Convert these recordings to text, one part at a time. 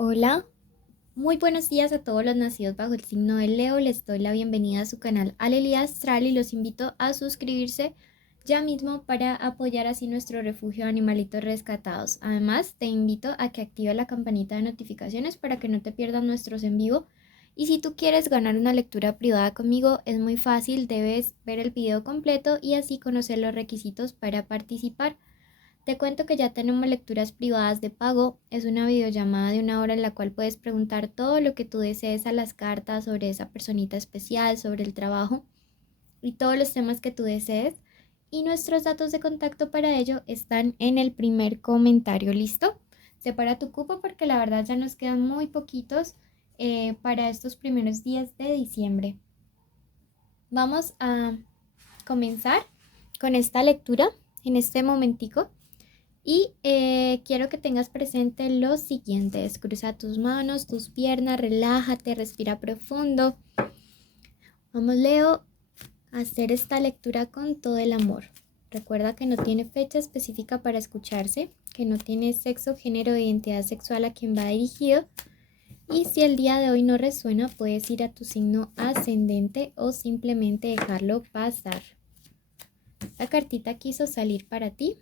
Hola, muy buenos días a todos los nacidos bajo el signo de Leo. Les doy la bienvenida a su canal Alelia Astral y los invito a suscribirse ya mismo para apoyar así nuestro refugio de animalitos rescatados. Además, te invito a que active la campanita de notificaciones para que no te pierdas nuestros en vivo. Y si tú quieres ganar una lectura privada conmigo, es muy fácil, debes ver el video completo y así conocer los requisitos para participar. Te cuento que ya tenemos lecturas privadas de pago. Es una videollamada de 1 hora en la cual puedes preguntar todo lo que tú desees a las cartas sobre esa personita especial, sobre el trabajo y todos los temas que tú desees. Y nuestros datos de contacto para ello están en el primer comentario. ¿Listo? Separa tu cupo porque la verdad ya nos quedan muy poquitos para estos primeros días de diciembre. Vamos a comenzar con esta lectura en este momentico. Y quiero que tengas presente lo siguiente: cruza tus manos, tus piernas, relájate, respira profundo. Vamos, Leo, a hacer esta lectura con todo el amor. Recuerda que no tiene fecha específica para escucharse, que no tiene sexo, género o identidad sexual a quien va dirigido. Y si el día de hoy no resuena, puedes ir a tu signo ascendente o simplemente dejarlo pasar. La cartita quiso salir para ti.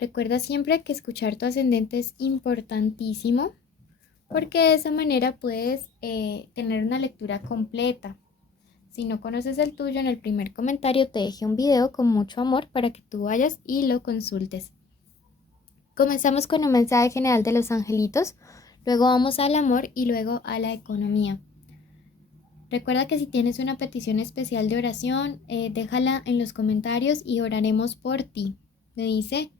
Recuerda siempre que escuchar tu ascendente es importantísimo porque de esa manera puedes tener una lectura completa. Si no conoces el tuyo, en el primer comentario te dejé un video con mucho amor para que tú vayas y lo consultes. Comenzamos con un mensaje general de los angelitos, luego vamos al amor y luego a la economía. Recuerda que si tienes una petición especial de oración, déjala en los comentarios y oraremos por ti. Me dice: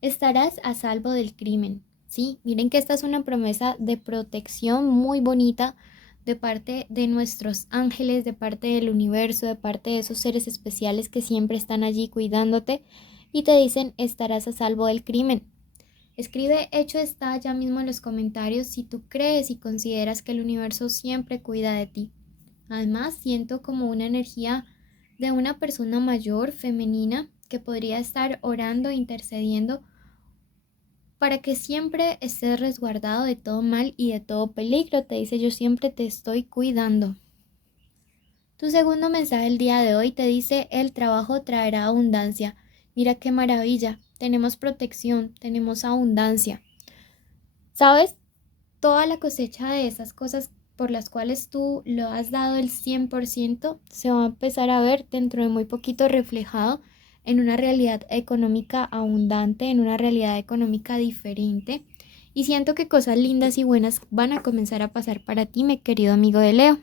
estarás a salvo del crimen. Sí, miren que esta es una promesa de protección muy bonita de parte de nuestros ángeles, de parte del universo, de parte de esos seres especiales que siempre están allí cuidándote y te dicen: estarás a salvo del crimen. Escribe hecho está ya mismo en los comentarios si tú crees y consideras que el universo siempre cuida de ti. Además, siento como una energía de una persona mayor, femenina, que podría estar orando e intercediendo para que siempre estés resguardado de todo mal y de todo peligro. Te dice: yo siempre te estoy cuidando. Tu segundo mensaje el día de hoy te dice: el trabajo traerá abundancia. Mira qué maravilla, tenemos protección, tenemos abundancia. ¿Sabes? Toda la cosecha de esas cosas por las cuales tú lo has dado el 100% se va a empezar a ver dentro de muy poquito reflejado en una realidad económica abundante, en una realidad económica diferente. Y siento que cosas lindas y buenas van a comenzar a pasar para ti, mi querido amigo de Leo.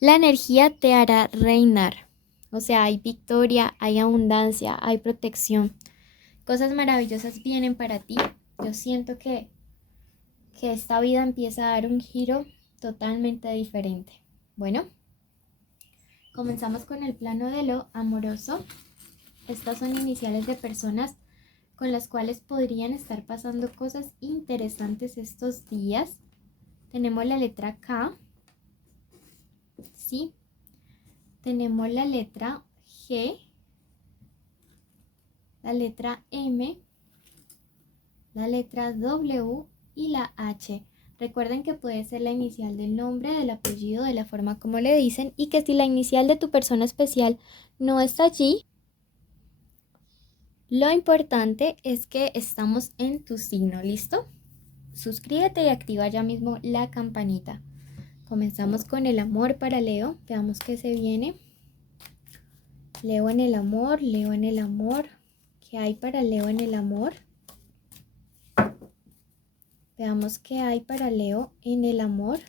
La energía te hará reinar. O sea, hay victoria, hay abundancia, hay protección. Cosas maravillosas vienen para ti. Yo siento que esta vida empieza a dar un giro totalmente diferente. Bueno, comenzamos con el plano de lo amoroso. Estas son iniciales de personas con las cuales podrían estar pasando cosas interesantes estos días. Tenemos la letra K, ¿sí? Tenemos la letra G, la letra M, la letra W y la H. Recuerden que puede ser la inicial del nombre, del apellido, de la forma como le dicen, y que si la inicial de tu persona especial no está allí, lo importante es que estamos en tu signo. ¿Listo? Suscríbete y activa ya mismo la campanita. Comenzamos con el amor para Leo. Veamos qué se viene. Leo en el amor, Leo en el amor. ¿Qué hay para Leo en el amor? Veamos qué hay para Leo en el amor.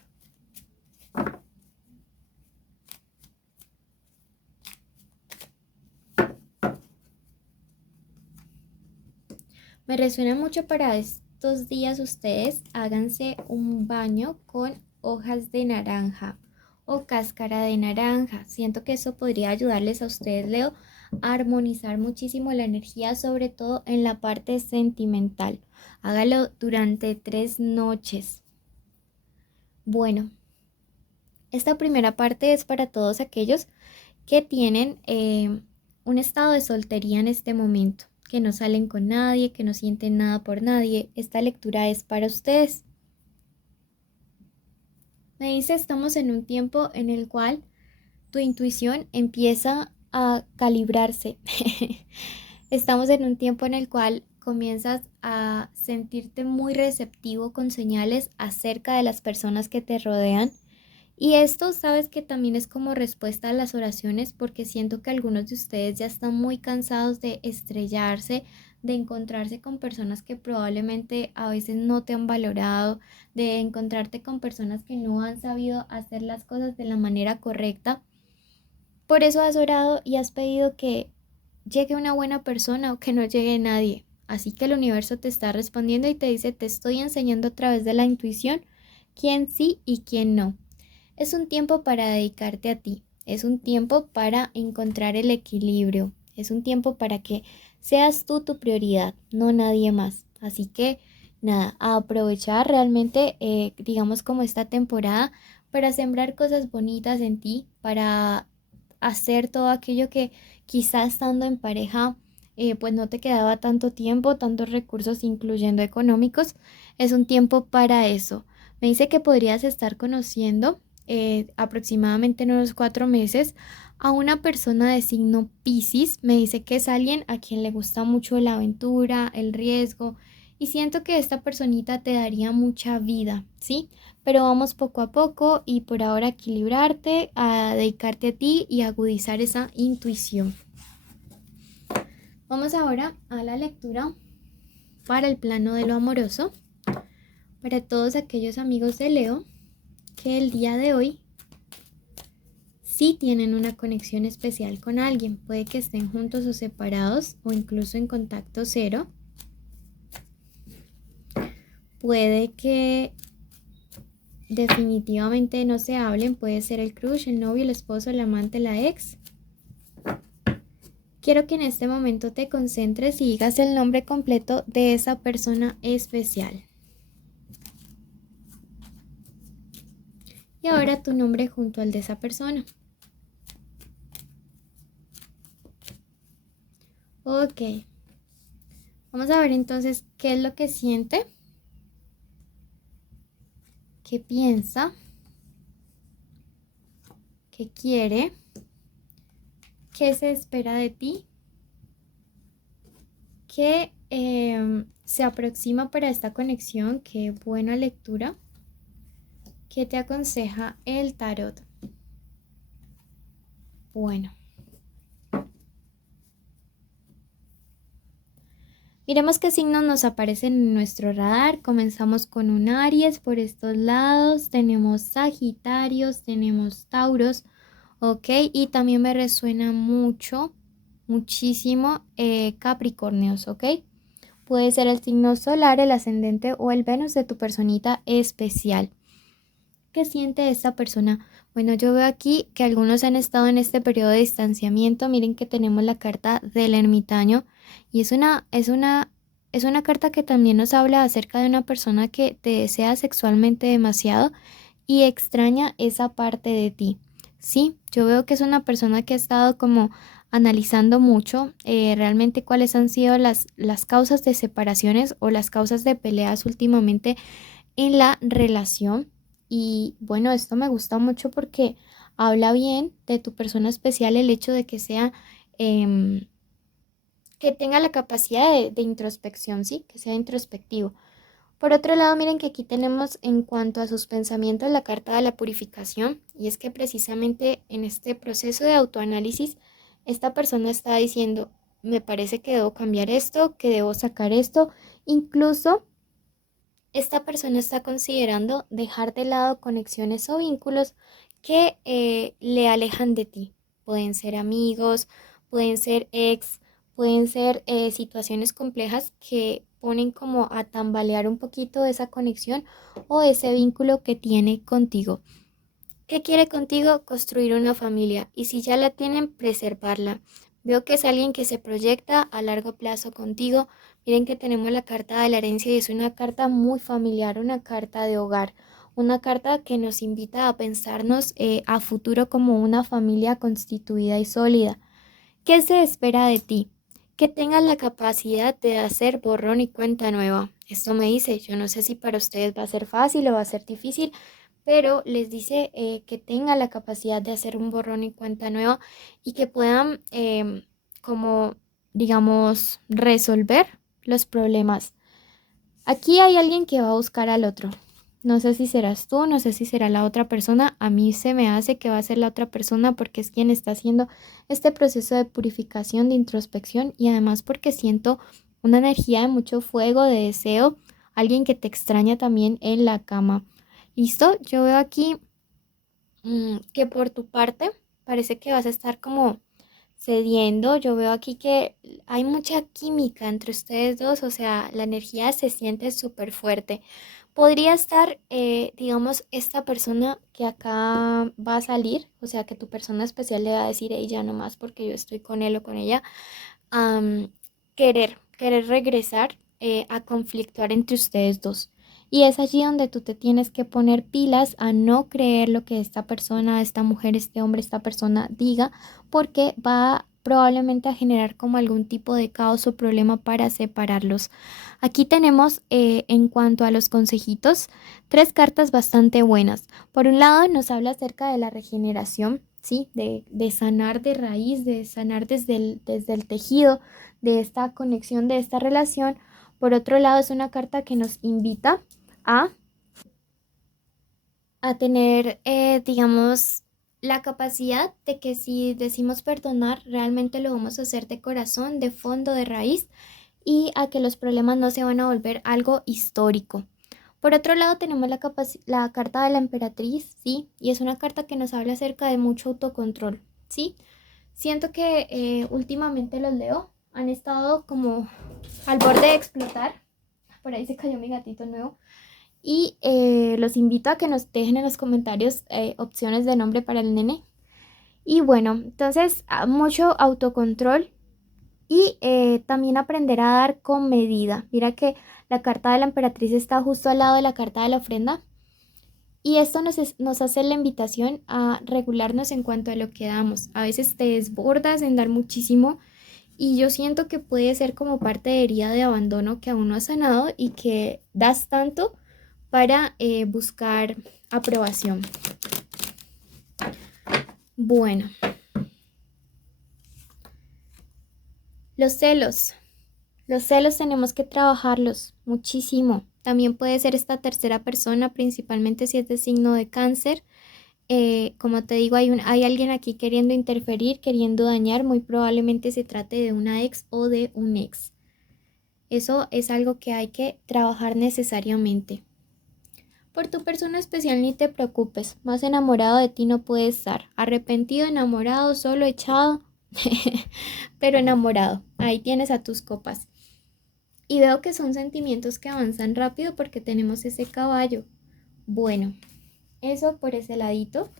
Me resuena mucho para estos días. Ustedes háganse un baño con hojas de naranja o cáscara de naranja. Siento que eso podría ayudarles a ustedes, Leo, a armonizar muchísimo la energía, sobre todo en la parte sentimental. Hágalo durante 3 noches. Bueno, esta primera parte es para todos aquellos que tienen un estado de soltería en este momento. que no salen con nadie, que no sienten nada por nadie. Esta lectura es para ustedes. Me dice, estamos en un tiempo en el cual tu intuición empieza a calibrarse. Estamos en un tiempo en el cual comienzas a sentirte muy receptivo con señales acerca de las personas que te rodean. Y esto, sabes que también es como respuesta a las oraciones, porque siento que algunos de ustedes ya están muy cansados de estrellarse, de encontrarse con personas que probablemente a veces no te han valorado, de encontrarte con personas que no han sabido hacer las cosas de la manera correcta. Por eso has orado y has pedido que llegue una buena persona o que no llegue nadie. Así que el universo te está respondiendo y te dice, te estoy enseñando a través de la intuición quién sí y quién no. Es un tiempo para dedicarte a ti, es un tiempo para encontrar el equilibrio, es un tiempo para que seas tú tu prioridad, no nadie más. Así que nada, a aprovechar realmente, digamos como esta temporada, para sembrar cosas bonitas en ti, para hacer todo aquello que quizá estando en pareja, pues no te quedaba tanto tiempo, tantos recursos, incluyendo económicos. Es un tiempo para eso. Me dice que podrías estar conociendo aproximadamente en unos 4 meses a una persona de signo Piscis. Me dice que es alguien a quien le gusta mucho la aventura, el riesgo, y siento que esta personita te daría mucha vida, ¿sí? Pero vamos poco a poco y por ahora equilibrarte, a dedicarte a ti y agudizar esa intuición. Vamos ahora a la lectura para el plano de lo amoroso, para todos aquellos amigos de Leo que el día de hoy sí tienen una conexión especial con alguien. Puede que estén juntos o separados o incluso en contacto cero. Puede que definitivamente no se hablen. Puede ser el crush, el novio, el esposo, el amante, la ex. Quiero que en este momento te concentres y digas el nombre completo de esa persona especial. Y ahora tu nombre junto al de esa persona. Ok. Vamos a ver entonces qué es lo que siente, qué piensa, qué quiere, qué se espera de ti, qué se aproxima para esta conexión, qué buena lectura, qué te aconseja el tarot. Bueno. Miremos qué signos nos aparecen en nuestro radar. Comenzamos con un Aries por estos lados. Tenemos Sagitarios, tenemos Tauros, ok. Y también me resuena muchísimo Capricornios, ok. Puede ser el signo solar, el ascendente o el Venus de tu personita especial. ¿Qué siente esta persona? Bueno, yo veo aquí que algunos han estado en este periodo de distanciamiento. Miren que tenemos la carta del ermitaño y es una carta que también nos habla acerca de una persona que te desea sexualmente demasiado y extraña esa parte de ti. Sí, yo veo que es una persona que ha estado como analizando mucho realmente cuáles han sido las causas de separaciones o las causas de peleas últimamente en la relación. Y bueno, esto me gusta mucho porque habla bien de tu persona especial, el hecho de que sea, que tenga la capacidad de introspección, ¿sí? Que sea introspectivo. Por otro lado, miren que aquí tenemos en cuanto a sus pensamientos la carta de la purificación, y es que precisamente en este proceso de autoanálisis, esta persona está diciendo, me parece que debo cambiar esto, que debo sacar esto, incluso esta persona está considerando dejar de lado conexiones o vínculos que le alejan de ti. Pueden ser amigos, pueden ser ex, pueden ser situaciones complejas que ponen como a tambalear un poquito esa conexión o ese vínculo que tiene contigo. ¿Qué quiere contigo? Construir una familia. Y si ya la tienen, preservarla. Veo que es alguien que se proyecta a largo plazo contigo. Miren que tenemos la carta de la herencia y es una carta muy familiar, una carta de hogar, una carta que nos invita a pensarnos a futuro como una familia constituida y sólida. ¿Qué se espera de ti? Que tengas la capacidad de hacer borrón y cuenta nueva. Esto me dice, yo no sé si para ustedes va a ser fácil o va a ser difícil, pero les dice que tengan la capacidad de hacer un borrón y cuenta nueva y que puedan, como, digamos, resolver los problemas. Aquí hay alguien que va a buscar al otro. No sé si serás tú, no sé si será la otra persona. A mí se me hace que va a ser la otra persona porque es quien está haciendo este proceso de purificación, de introspección y además porque siento una energía de mucho fuego, de deseo, alguien que te extraña también en la cama. ¿Listo? Yo veo aquí que por tu parte parece que vas a estar como cediendo. Yo veo aquí que hay mucha química entre ustedes dos, o sea, la energía se siente súper fuerte. Podría estar, digamos, esta persona que acá va a salir, o sea, que tu persona especial le va a decir ella nomás porque yo estoy con él o con ella, querer regresar a conflictuar entre ustedes dos. Y es allí donde tú te tienes que poner pilas a no creer lo que esta persona, esta mujer, este hombre, esta persona diga, porque va probablemente a generar como algún tipo de caos o problema para separarlos. Aquí tenemos en cuanto a los consejitos, tres cartas bastante buenas. Por un lado nos habla acerca de la regeneración, ¿sí? De sanar de raíz, de sanar desde el tejido de esta conexión, de esta relación. Por otro lado, es una carta que nos invita a, a tener, digamos, la capacidad de que si decimos perdonar, realmente lo vamos a hacer de corazón, de fondo, de raíz, y a que los problemas no se van a volver algo histórico. Por otro lado, tenemos la carta de la emperatriz, ¿sí? Y es una carta que nos habla acerca de mucho autocontrol, ¿sí? Siento que últimamente los leo han estado como al borde de explotar. Por ahí se cayó mi gatito nuevo. Y los invito a que nos dejen en los comentarios opciones de nombre para el nene. Y bueno, entonces mucho autocontrol y también aprender a dar con medida. Mira que la carta de la emperatriz está justo al lado de la carta de la ofrenda. Y esto nos hace la invitación a regularnos en cuanto a lo que damos. A veces te desbordas en dar muchísimo y yo siento que puede ser como parte de herida de abandono que aún no has sanado y que das tanto para buscar aprobación. Bueno, los celos. Los celos tenemos que trabajarlos muchísimo. También puede ser esta tercera persona, principalmente si es de signo de cáncer. Como te digo, hay alguien aquí queriendo interferir, queriendo dañar. Muy probablemente se trate de una ex o de un ex. Eso es algo que hay que trabajar necesariamente. Por tu persona especial ni te preocupes, más enamorado de ti no puede estar. Arrepentido, enamorado, solo, echado, pero enamorado. Ahí tienes a tus copas. Y veo que son sentimientos que avanzan rápido porque tenemos ese caballo. Bueno, eso por ese ladito.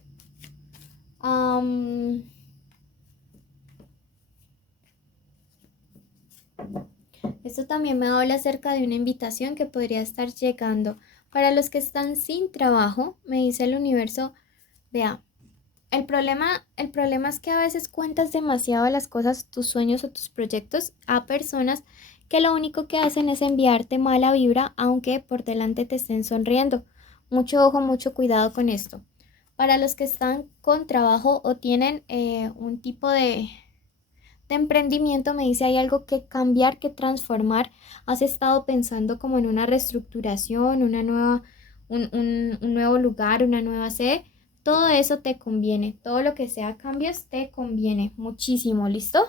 Esto también me habla acerca de una invitación que podría estar llegando. Para los que están sin trabajo, me dice el universo, vea, el problema es que a veces cuentas demasiado las cosas, tus sueños o tus proyectos a personas que lo único que hacen es enviarte mala vibra, aunque por delante te estén sonriendo. Mucho ojo, mucho cuidado con esto. Para los que están con trabajo o tienen un tipo de emprendimiento, me dice hay algo que cambiar, que transformar. Has estado pensando como en una reestructuración, un nuevo lugar, una nueva sede. Todo eso te conviene, todo lo que sea cambios te conviene muchísimo, ¿listo?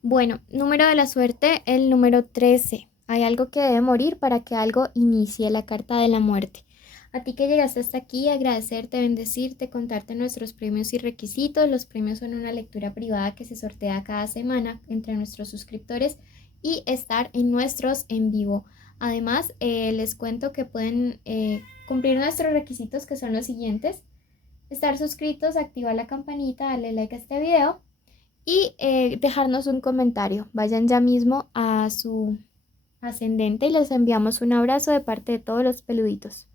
Bueno, número de la suerte, el número 13. Hay algo que debe morir para que algo inicie, la carta de la muerte. A ti que llegaste hasta aquí, agradecerte, bendecirte, contarte nuestros premios y requisitos. Los premios son una lectura privada que se sortea cada semana entre nuestros suscriptores y estar en nuestros en vivo. Además, les cuento que pueden cumplir nuestros requisitos que son los siguientes. Estar suscritos, activar la campanita, darle like a este video y dejarnos un comentario. Vayan ya mismo a su ascendente y les enviamos un abrazo de parte de todos los peluditos.